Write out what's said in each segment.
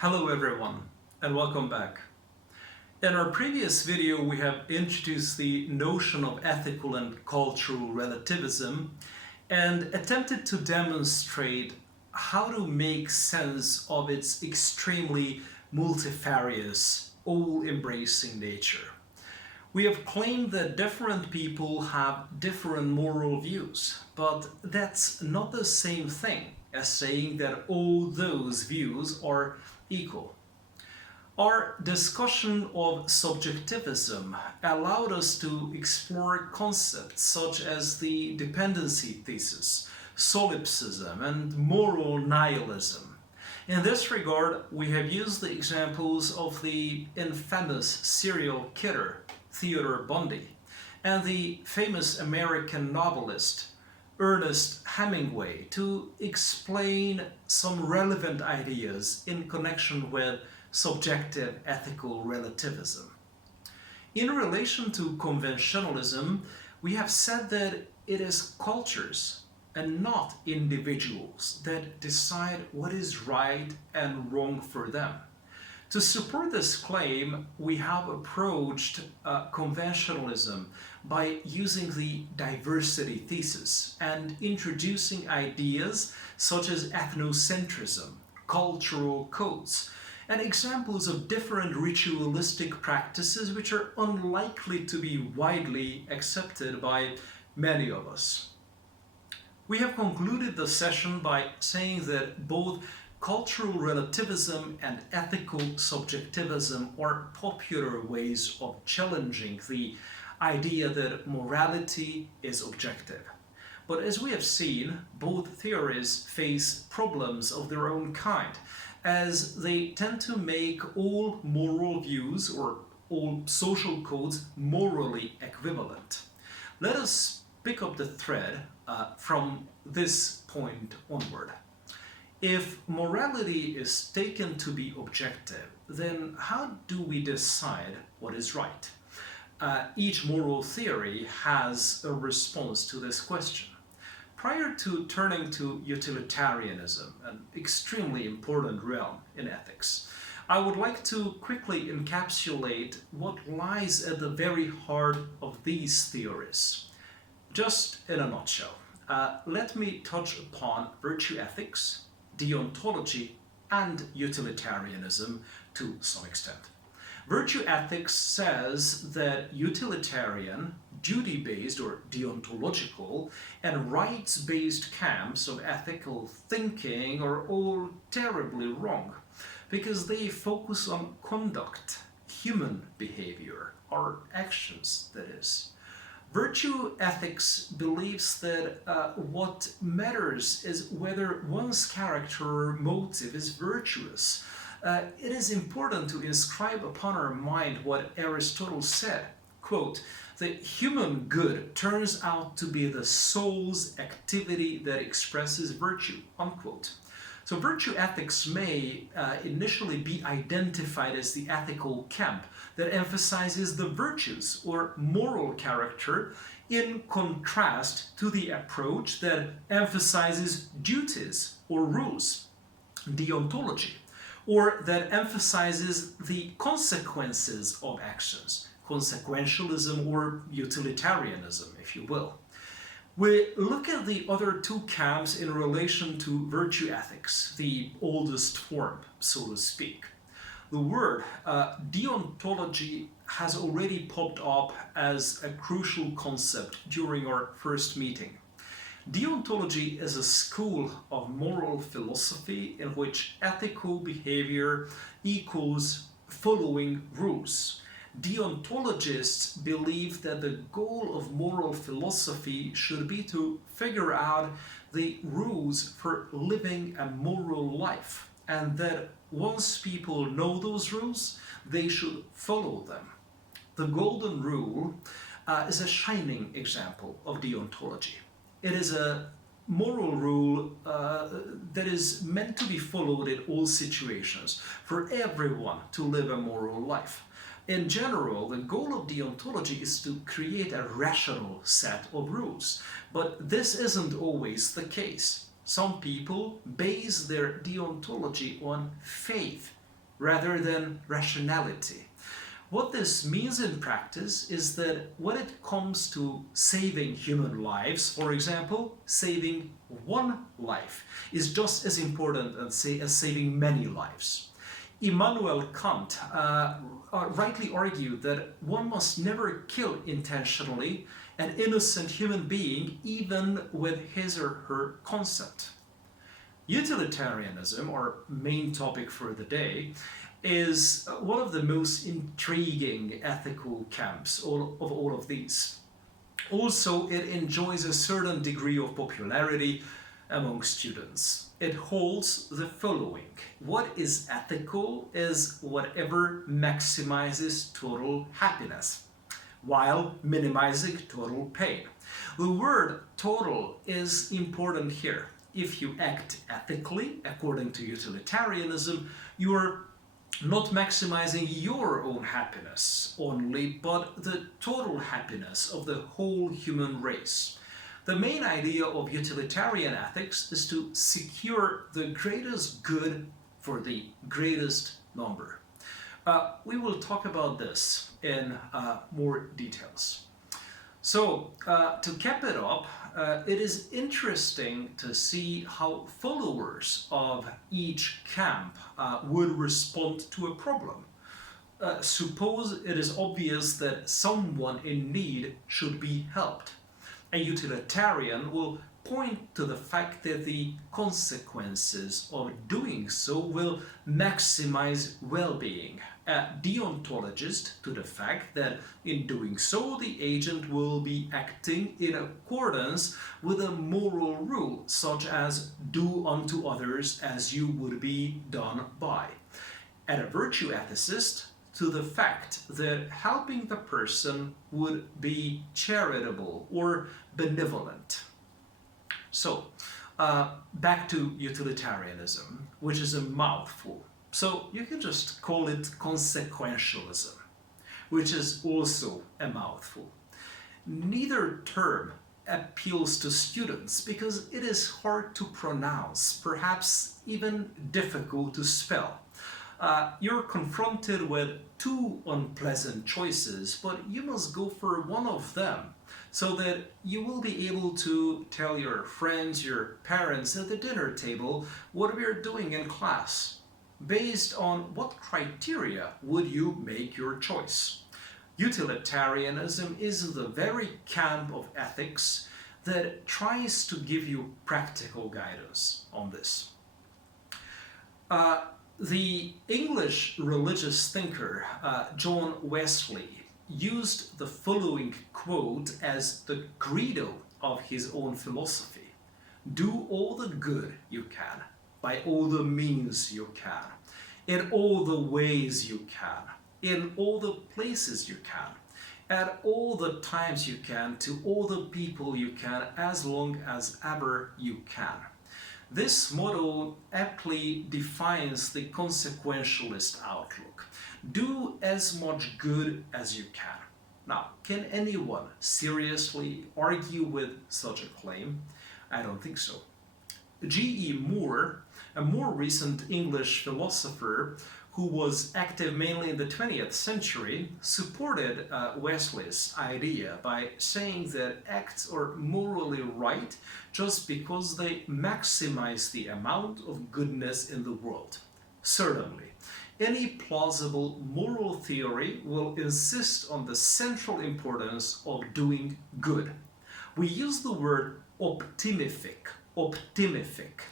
Hello everyone and welcome back. In our previous video we have introduced the notion of ethical and cultural relativism and attempted to demonstrate how to make sense of its extremely multifarious, all-embracing nature. We have claimed that different people have different moral views, but that's not the same thing as saying that all those views are equal. Our discussion of subjectivism allowed us to explore concepts such as the dependency thesis, solipsism, and moral nihilism. In this regard, we have used the examples of the infamous serial killer Theodore Bundy and the famous American novelist Ernest Hemingway to explain some relevant ideas in connection with subjective ethical relativism. In relation to conventionalism, we have said that it is cultures and not individuals that decide what is right and wrong for them. To support this claim, we have approached conventionalism by using the diversity thesis and introducing ideas such as ethnocentrism, cultural codes, and examples of different ritualistic practices which are unlikely to be widely accepted by many of us. We have concluded the session by saying that both cultural relativism and ethical subjectivism are popular ways of challenging the idea that morality is objective. But as we have seen, both theories face problems of their own kind, as they tend to make all moral views or all social codes morally equivalent. Let us pick up the thread from this point onward. If morality is taken to be objective, then how do we decide what is right? Each moral theory has a response to this question. Prior to turning to utilitarianism, an extremely important realm in ethics, I would like to quickly encapsulate what lies at the very heart of these theories. Just in a nutshell, let me touch upon virtue ethics, deontology, and utilitarianism to some extent. Virtue ethics says that utilitarian, duty-based or deontological, and rights-based camps of ethical thinking are all terribly wrong because they focus on conduct, human behavior, or actions, that is. Virtue ethics believes that what matters is whether one's character or motive is virtuous. It is important to inscribe upon our mind what Aristotle said, quote, "The human good turns out to be the soul's activity that expresses virtue," unquote. So virtue ethics may initially be identified as the ethical camp that emphasizes the virtues or moral character in contrast to the approach that emphasizes duties or rules, deontology, or that emphasizes the consequences of actions, consequentialism or utilitarianism, if you will. We look at the other two camps in relation to virtue ethics, the oldest form, so to speak. The word deontology has already popped up as a crucial concept during our first meeting. Deontology is a school of moral philosophy in which ethical behavior equals following rules. Deontologists believe that the goal of moral philosophy should be to figure out the rules for living a moral life, and that once people know those rules, they should follow them. The Golden Rule is a shining example of deontology. It is a moral rule that is meant to be followed in all situations for everyone to live a moral life. In general, the goal of deontology is to create a rational set of rules, but this isn't always the case. Some people base their deontology on faith rather than rationality. What this means in practice is that when it comes to saving human lives, for example, saving one life is just as important as saving many lives. Immanuel Kant rightly argued that one must never kill intentionally an innocent human being, even with his or her consent. Utilitarianism, our main topic for the day, is one of the most intriguing ethical camps of all of these. Also, it enjoys a certain degree of popularity among students. It holds the following: what is ethical is whatever maximizes total happiness, while minimizing total pain. The word total is important here. If you act ethically, according to utilitarianism, you are not maximizing your own happiness only, but the total happiness of the whole human race. The main idea of utilitarian ethics is to secure the greatest good for the greatest number. We will talk about this in more details. So, to cap it up, it is interesting to see how followers of each camp would respond to a problem. Suppose it is obvious that someone in need should be helped. A utilitarian will point to the fact that the consequences of doing so will maximize well-being. A deontologist to the fact that in doing so the agent will be acting in accordance with a moral rule, such as do unto others as you would be done by. And a virtue ethicist to the fact that helping the person would be charitable or benevolent. So, back to utilitarianism, which is a mouthful. So you can just call it consequentialism, which is also a mouthful. Neither term appeals to students because it is hard to pronounce, perhaps even difficult to spell. You're confronted with two unpleasant choices, but you must go for one of them so that you will be able to tell your friends, your parents at the dinner table what we are doing in class. Based on what criteria would you make your choice? Utilitarianism is the very camp of ethics that tries to give you practical guidance on this. The English religious thinker John Wesley used the following quote as the credo of his own philosophy: do all the good you can, by all the means you can, in all the ways you can, in all the places you can, at all the times you can, to all the people you can, as long as ever you can. This motto aptly defines the consequentialist outlook. Do as much good as you can. Now, can anyone seriously argue with such a claim? I don't think so. G.E. Moore, a more recent English philosopher who was active mainly in the 20th century, supported Wesley's idea by saying that acts are morally right just because they maximize the amount of goodness in the world. Certainly, any plausible moral theory will insist on the central importance of doing good. We use the word optimific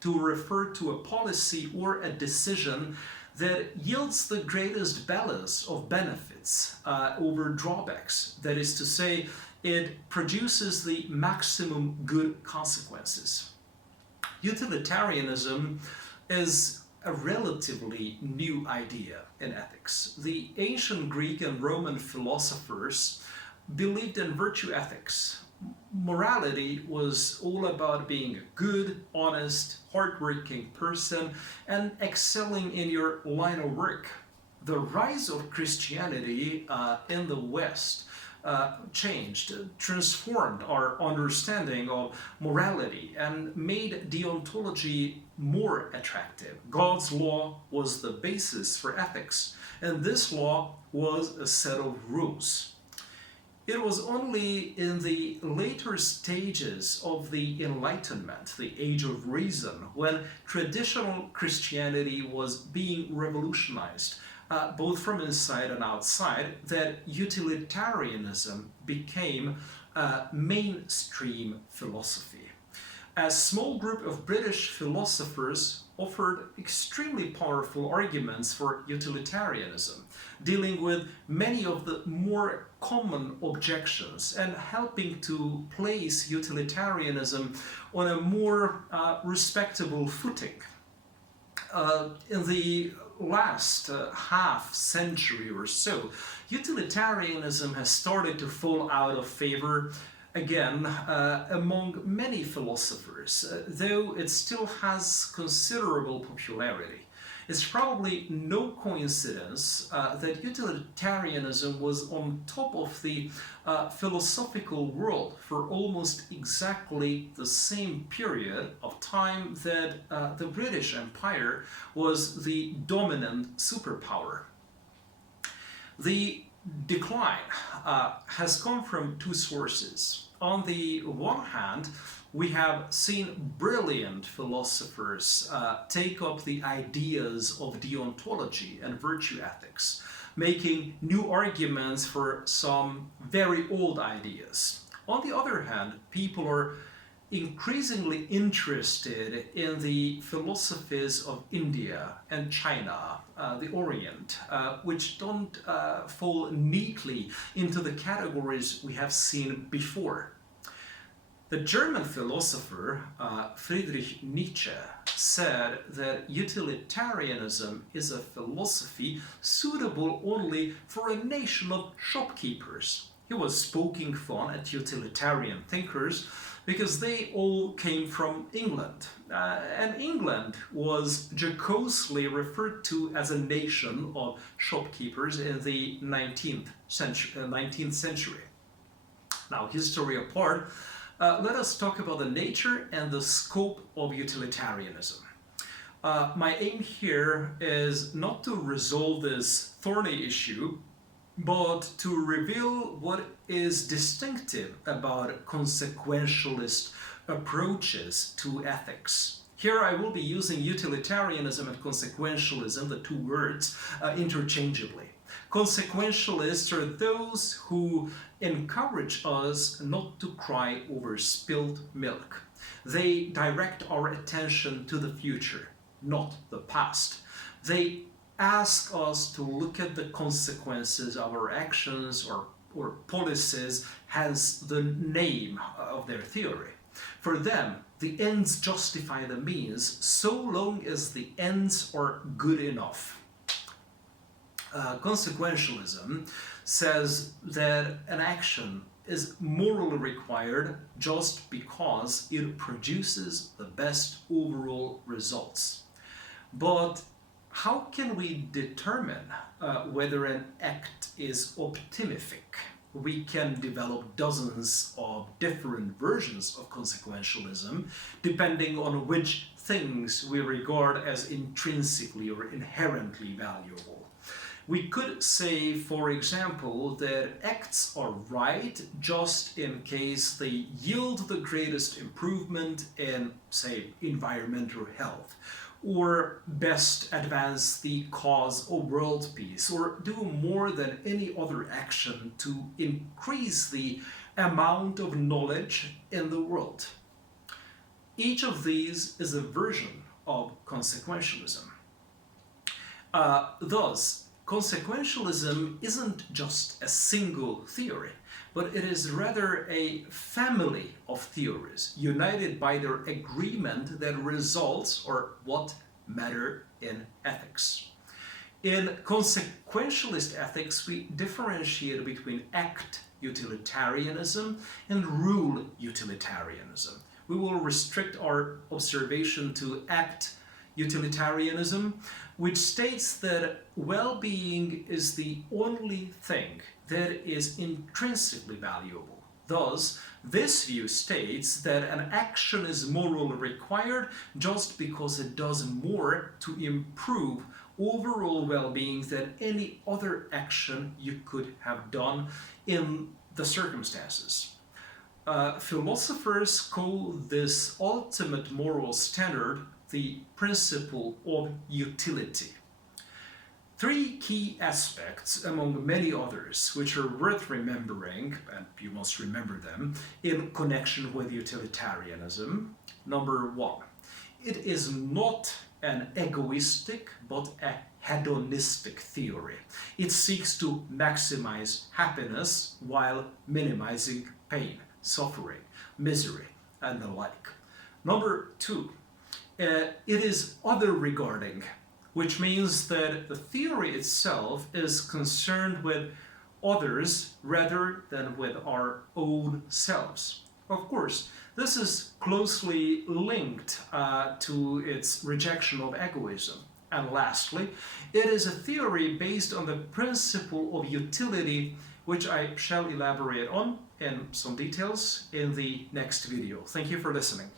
to refer to a policy or a decision that yields the greatest balance of benefits over drawbacks. That is to say, it produces the maximum good consequences. Utilitarianism is a relatively new idea in ethics. The ancient Greek and Roman philosophers believed in virtue ethics. Morality was all about being a good, honest, hardworking person and excelling in your line of work. The rise of Christianity in the West transformed our understanding of morality and made deontology more attractive. God's law was the basis for ethics, and this law was a set of rules. It was only in the later stages of the Enlightenment, the Age of Reason, when traditional Christianity was being revolutionized, both from inside and outside, that utilitarianism became mainstream philosophy. A small group of British philosophers offered extremely powerful arguments for utilitarianism, dealing with many of the more common objections and helping to place utilitarianism on a more respectable footing. In the last half century or so, utilitarianism has started to fall out of favor again among many philosophers, though it still has considerable popularity. It's probably no coincidence that utilitarianism was on top of the philosophical world for almost exactly the same period of time that the British Empire was the dominant superpower. The decline has come from two sources. On the one hand, we have seen brilliant philosophers take up the ideas of deontology and virtue ethics, making new arguments for some very old ideas. On the other hand, people are increasingly interested in the philosophies of India and China, the Orient, which don't fall neatly into the categories we have seen before. The German philosopher Friedrich Nietzsche said that utilitarianism is a philosophy suitable only for a nation of shopkeepers. He was poking fun at utilitarian thinkers because they all came from England. And England was jocosely referred to as a nation of shopkeepers in the 19th century. Now, history apart, let us talk about the nature and the scope of utilitarianism. My aim here is not to resolve this thorny issue, but to reveal what is distinctive about consequentialist approaches to ethics. Here I will be using utilitarianism and consequentialism, the two words, interchangeably. Consequentialists are those who encourage us not to cry over spilled milk. They direct our attention to the future, not the past. They ask us to look at the consequences of our actions or policies, hence the name of their theory. For them, the ends justify the means so long as the ends are good enough. Consequentialism says that an action is morally required just because it produces the best overall results. But how can we determine whether an act is optimific? We can develop dozens of different versions of consequentialism depending on which things we regard as intrinsically or inherently valuable. We could say, for example, that acts are right just in case they yield the greatest improvement in, say, environmental health, or best advance the cause of world peace, or do more than any other action to increase the amount of knowledge in the world. Each of these is a version of consequentialism. Thus, consequentialism isn't just a single theory, but it is rather a family of theories united by their agreement that results are what matter in ethics. In consequentialist ethics, we differentiate between act utilitarianism and rule utilitarianism. We will restrict our observation to act utilitarianism, which states that well-being is the only thing that is intrinsically valuable. Thus, this view states that an action is morally required just because it does more to improve overall well-being than any other action you could have done in the circumstances. Philosophers call this ultimate moral standard the principle of utility. Three key aspects, among many others, which are worth remembering, and you must remember them, in connection with utilitarianism. Number one, it is not an egoistic but a hedonistic theory. It seeks to maximize happiness while minimizing pain, suffering, misery, and the like. Number two, it is other regarding, which means that the theory itself is concerned with others rather than with our own selves. Of course, this is closely linked to its rejection of egoism. And lastly, it is a theory based on the principle of utility, which I shall elaborate on in some details in the next video. Thank you for listening.